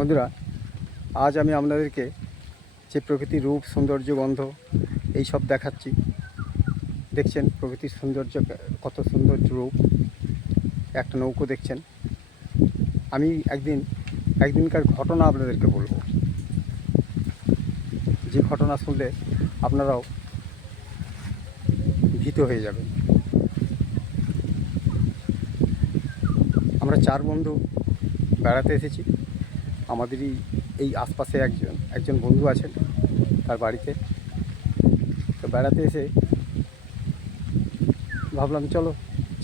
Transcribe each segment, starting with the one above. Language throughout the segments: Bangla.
বন্ধুরা, আজ আমি আপনাদেরকে যে প্রকৃতির রূপ, সৌন্দর্য, গন্ধ এই সব দেখাচ্ছি। দেখছেন প্রকৃতির সৌন্দর্য, কত সুন্দর রূপ। একটা নৌকো দেখছেন। আমি একদিন, একদিনকার ঘটনা আপনাদেরকে বলব। যে ঘটনা শুনলে আপনারাও ভীত হয়ে যাবেন। আমরা চার বন্ধু বেড়াতে এসেছি। আমাদেরই এই আশপাশে একজন একজন বন্ধু আছেন তার বাড়িতে। তো বেড়াতে এসে ভাবলাম, চলো,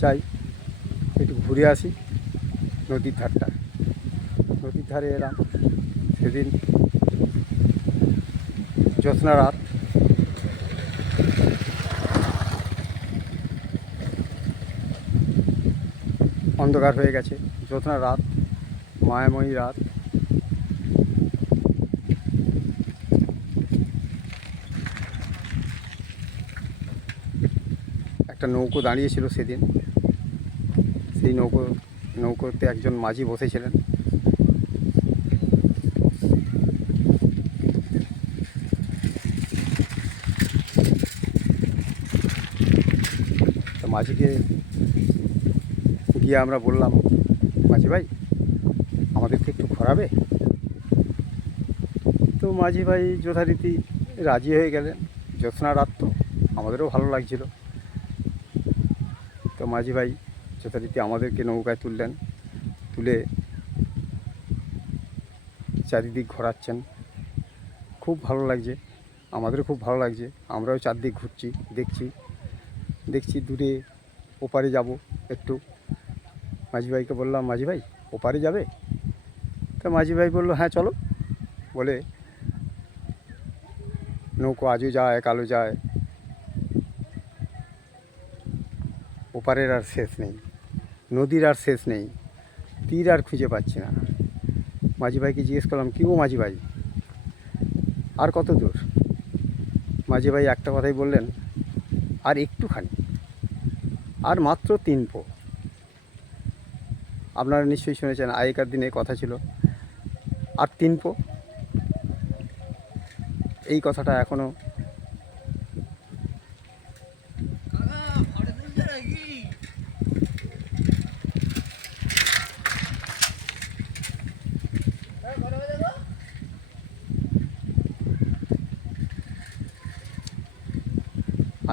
যাই। একটু ঘুরে আসি নদীর ধারটা। নদীর ধারে এলাম। সেদিন জ্যোৎস্না রাত। অন্ধকার হয়ে গেছে। জ্যোৎস্না রাত, মায়াময়ী রাত। একটা নৌকো দাঁড়িয়েছিল সেদিন। সেই নৌকো, নৌকোতে একজন মাঝি বসেছিলেন। মাঝিকে গিয়ে আমরা বললাম, মাঝি ভাই আমাদেরকে একটু ঘোরাবে? তো মাঝি ভাই যথারীতি রাজি হয়ে গেলেন। জ্যোৎস্না রাত আমাদেরও ভালো লাগছিল। তো মাঝি ভাই যথারীতি আমাদেরকে নৌকায় তুললেন, তুলে চারিদিক ঘোরাচ্ছেন। খুব ভালো লাগছে, আমাদেরও খুব ভালো লাগছে। আমরাও চারদিক ঘুরছি, দেখছি দেখছি দূরে ওপারে যাব একটু। মাঝি ভাইকে বললাম, মাঝি ভাই, ওপারে যাবে? তো মাঝি ভাই বলল হ্যাঁ চলো। বলে, নৌকো আজও যায় কালো যায়। ওপারের আর শেষ নেই, নদীর আর শেষ নেই, তীর আর খুঁজে পাচ্ছি না। মাঝি ভাইকে জিজ্ঞেস করলাম, কী ও মাঝি ভাই আর কত দূর? মাঝি ভাই একটা কথাই বললেন, আর একটুখানি, আর মাত্র তিন পো। আপনারা নিশ্চয়ই শুনেছেন, আগেকার দিনে কথা ছিল, আর তিন পো? এই কথাটা এখনও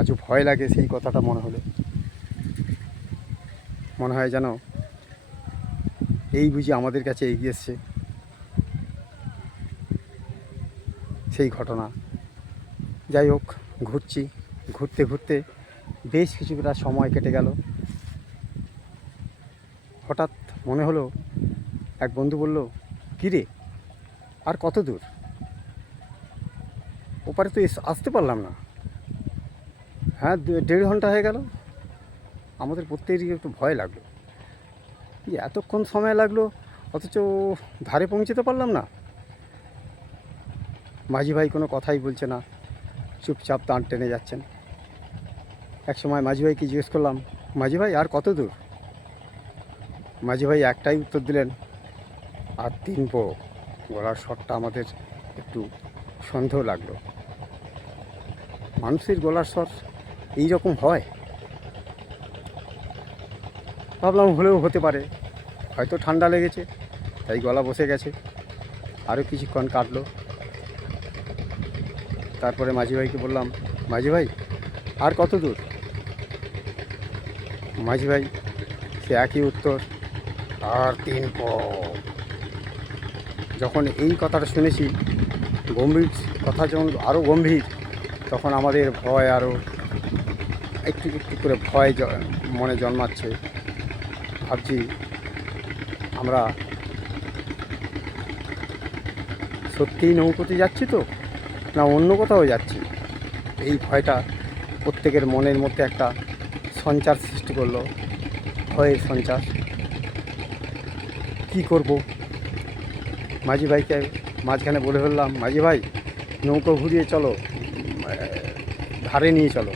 আজও ভয় লাগে সেই কথাটা মনে হলে। মনে হয় যেন এই বুঝি আমাদের কাছে এগিয়ে এসছে। সেই ঘটনা। যাই হোক, ঘুরছি। ঘুরতে ঘুরতে বেশ কিছুটা সময় কেটে গেল। হঠাৎ মনে হলো, এক বন্ধু বলল কিরে আর কত দূর? ওপারে তো আসতে পারলাম না। হ্যাঁ দেড় ঘণ্টা হয়ে গেল। আমাদের প্রত্যেকেরই একটু ভয় লাগল। এতক্ষণ সময় লাগল? অথচ ধারে পৌঁছতে পারলাম না। মাঝি ভাই কোনো কথাই বলছে না। চুপচাপ দাঁড় টেনে যাচ্ছেন। এক সময় মাঝি ভাইকে জিজ্ঞেস করলাম, মাঝি ভাই, আর কত দূর? মাঝি ভাই একটাই উত্তর দিলেন, আর তিন পো গলার স্বরটা আমাদের একটু সন্দেহ লাগল। মানুষের গলার স্বর এই রকম হয়। ভাবলাম হলেও হতে পারে। হয়তো ঠান্ডা লেগেছে, তাই গলা বসে গেছে। আরও কিছুক্ষণ কাটলো। তারপরে মাঝি ভাইকে বললাম মাঝি ভাই আর কত দূর? মাঝি ভাই সে একই উত্তর, আর তিন যখন এই কথাটা শুনেছি, গম্ভীর কথা যখন আরও গম্ভীর, তখন আমাদের ভয় আরও একটু একটু করে ভয় মনে জন্মাচ্ছে। ভাবছি আমরা সত্যিই নৌকোতে যাচ্ছি তো? না অন্য কোথাও যাচ্ছি? এই ভয়টা প্রত্যেকের মনের মধ্যে একটা সঞ্চার সৃষ্টি করল। ভয়ের সঞ্চার। কি করব? মাঝি ভাইকে মাঝখানে বলে ফেললাম মাঝি ভাই নৌকো ঘুরিয়ে চলো। ধারে নিয়ে চলো।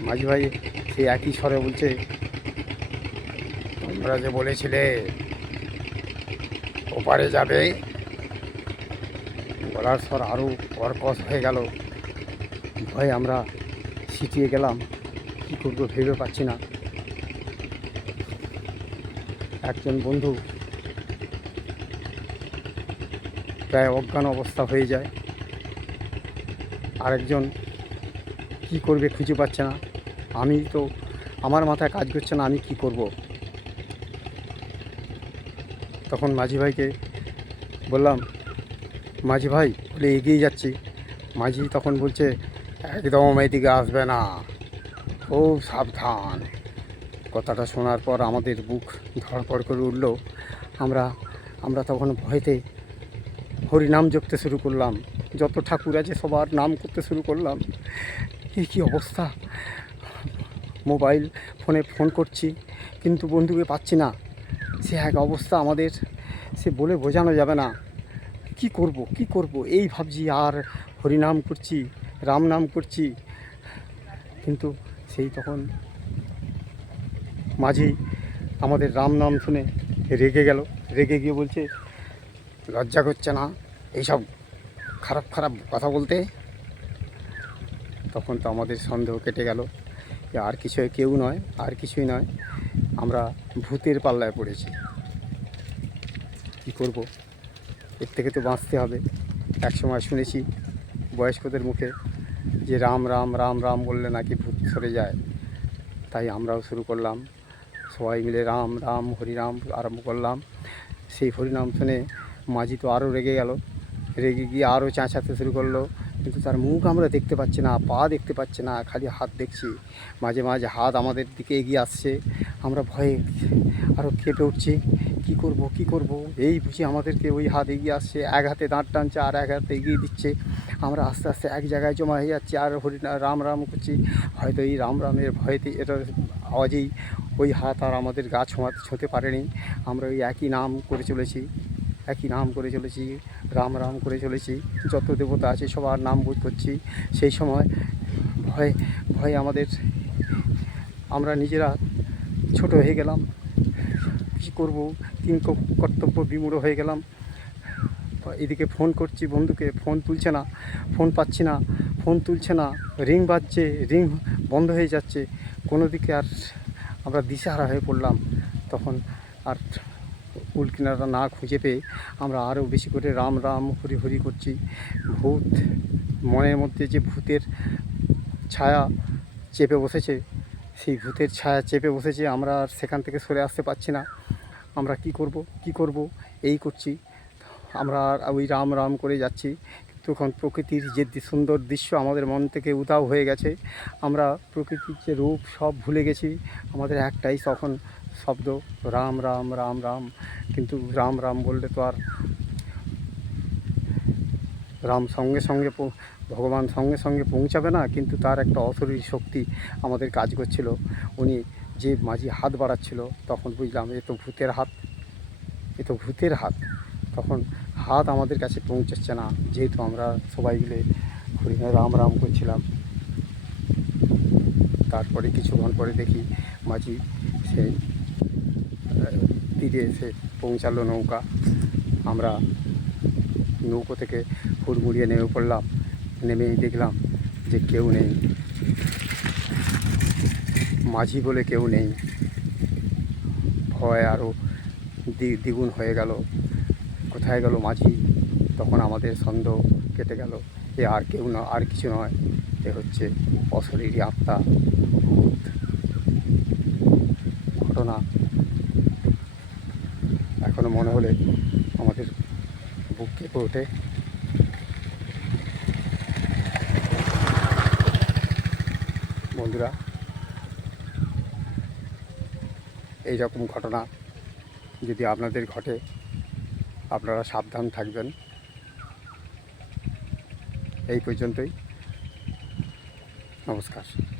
মাঝি ভাই সেই একই স্বরে বলছে, তোমরা যে বলেছিলে, ওপারে যাবে। গলার স্বর আরও কর্কশ হয়ে গেল। ভয়ে আমরা সিটিয়ে গেলাম। কী করব ভেবে পাচ্ছি না। একজন বন্ধু প্রায় অজ্ঞান অবস্থা হয়ে যায়। আরেকজন কি করবে খুঁজে পাচ্ছে না। আমি তো, আমার মাথায় কাজ করছে না, আমি কি করব? তখন মাঝি ভাইকে বললাম, মাঝি ভাই, বলে এগিয়ে যাচ্ছি। মাঝি তখন বলছে, একদম এদিকে আসবে না। খুব সাবধান। কথাটা শোনার পর আমাদের বুক ধড়পড় করে উঠল। আমরা আমরা তখন ভয়তে হরিনাম জপতে শুরু করলাম। যত ঠাকুর আছে সবার নাম করতে শুরু করলাম। এই কী অবস্থা? মোবাইল ফোনে ফোন করছি, কিন্তু বন্ধুকে পাচ্ছি না। সে এক অবস্থা আমাদের, সে বলে বোঝানো যাবে না। কি করব কি করব? এই ভাবছি, আর হরিনাম করছি, রাম নাম করছি। কিন্তু সেই তখন মাঝেই আমাদের রাম নাম শুনে রেগে গেল। রেগে গিয়ে বলছে, লজ্জা করছে না, এইসব খারাপ খারাপ কথা বলতে। তখন তো আমাদের সন্দেহ কেটে গেল আর কিছু কেউ নয়, আর কিছুই নয়, আমরা ভূতের পাল্লায় পড়েছি। কী করব? এর থেকে তো বাঁচতে হবে। একসময় শুনেছি বয়স্কদের মুখে যে রাম রাম রাম রাম বললে নাকি ভূত সরে যায়। তাই আমরাও শুরু করলাম। সবাই মিলে রাম রাম হরিরাম আরম্ভ করলাম। সেই হরিনাম শুনে মাঝি তো আরও রেগে গেল। রেগে গিয়ে আরও চাঁচাতে শুরু করল। কিন্তু তার মুখ আমরা দেখতে পাচ্ছি না, পা দেখতে পাচ্ছি না, খালি হাত দেখছি। মাঝে মাঝে হাত আমাদের দিকে এগিয়ে আসছে। আমরা ভয়ে আরও কেঁপে উঠছি, কী করব, কি করব? এই বুঝি আমাদেরকে ওই হাত এগিয়ে আসছে, এক হাতে দাঁত টানছে আর এক হাতে এগিয়ে দিচ্ছে। আমরা আস্তে আস্তে এক জায়গায় জমা হয়ে যাচ্ছি আর হরি রাম রাম করছি। হয়তো এই রাম রামের ভয়েতে এটা আওয়াজেই ওই হাত আর আমাদের গা ছোঁয়াতে ছুঁতে পারেনি। আমরা ওই একই নাম করে চলেছি। একই নাম করে চলেছি, রাম রাম করে চলেছি, যত দেবতা আছে সবার নাম বোধ করছি। সেই সময় ভয় ভয় আমাদের, আমরা নিজেরা ছোট হয়ে গেলাম। কী করব? কিং, কর্তব্য বিমূঢ় হয়ে গেলাম। এদিকে ফোন করছি বন্ধুকে, ফোন তুলছে না, ফোন পাচ্ছি না, ফোন তুলছে না, রিং বাজছে, রিং বন্ধ হয়ে যাচ্ছে। কোনো দিকে আর আমরা দিশাহারা হয়ে পড়লাম। তখন আর কুল কিনারা না খুঁজে পেয়ে আমরা আরও বেশি করে রাম রাম হরি হরি করছি। ভূত মনের মধ্যে যে ভূতের ছায়া চেপে বসেছে, সেই ভূতের ছায়া চেপে বসেছে আমরা আর সেখান থেকে সরে আসতে পারছি না। আমরা কি করব কি করব, এই করছি। আমরা আর ওই রাম রাম করে যাচ্ছি। তখন প্রকৃতির যে সুন্দর দৃশ্য আমাদের মন থেকে উদাও হয়ে গেছে। আমরা প্রকৃতির যে রূপ সব ভুলে গেছি। আমাদের একটাই তখন শব্দ, রাম রাম রাম রাম। কিন্তু রাম রাম বললে তো আর রাম সঙ্গে সঙ্গে ভগবান সঙ্গে সঙ্গে পৌঁছাবে না। কিন্তু তার একটা অশরীর শক্তি আমাদের কাজ করছিল। উনি যে মাঝি হাত বাড়াচ্ছিল, তখন বুঝলাম এ তো ভূতের হাত। এ তো ভূতের হাত। তখন হাত আমাদের কাছে পৌঁছাচ্ছে না। যেহেতু আমরা সবাই মিলে হরিণে রাম রাম করছিলাম। তারপরে কিছুক্ষণ পরে দেখি মাঝি সেই তীরে এসে পৌঁছালো নৌকা। আমরা নৌকো থেকে হুড়মুড়িয়ে নেমে পড়লাম। নেমেই দেখলাম যে কেউ নেই। মাঝি বলে কেউ নেই। ভয় আরও দ্বি- দ্বিগুণ হয়ে গেল। কোথায় গেল মাঝি? তখন আমাদের সন্দেহ কেটে গেল এ আর কেউ না, আর কিছু নয়। এ হচ্ছে অশরীরী আত্মা। ঘটনা এখনও মনে হলে আমাদের বুক কেঁপে ওঠে। বন্ধুরা এই রকম ঘটনা যদি আপনাদের ঘটে, আপনারা সাবধান থাকবেন। এই পর্যন্তই। নমস্কার।